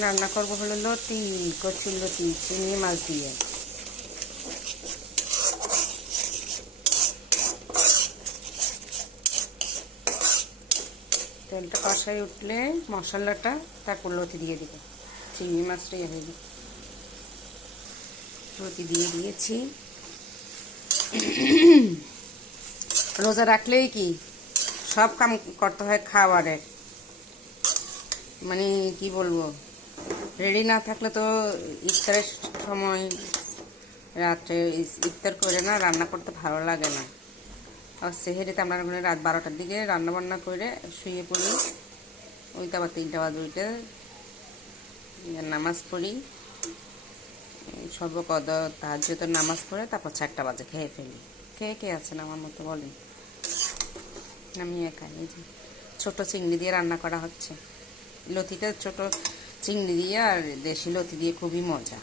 রান্না করবো হলো লতি, কচুর লতি চিংড়ি মাছ দিয়ে। তেলটা কষায় উঠলে মশলাটা, তারপর লতি দিয়ে দিব। চিংড়ি মাছটা হয়ে দিব, লতি দিয়ে দিয়েছি। রোজা রাখলেই কি সব কাম করতে হয় খাবারের, মানে কি বলবো, রেডি না থাকলে তো ইফতারের সময় রাত্রে ইফতার করে না রান্না করতে ভালো লাগে না। আর সেহেরিতে আমরা রাত 12টার দিকে রান্না বান্না করে শুয়ে পড়ি, ওই তো আবার 3টা বাজে উঠে নামাজ পড়ি, সর্বকদা তাহাজ্জুদের নামাজ পড়ে তারপর 4টা বাজে খেয়ে ফেলি। কে আছেন আমার মতো বলেন? আমি একাই। এই যে ছোটো চিংড়ি দিয়ে রান্না করা হচ্ছে, লতিটা ছোট চিংড়ি দিয়ে আর দেশি লতি দিয়ে খুবই মজা।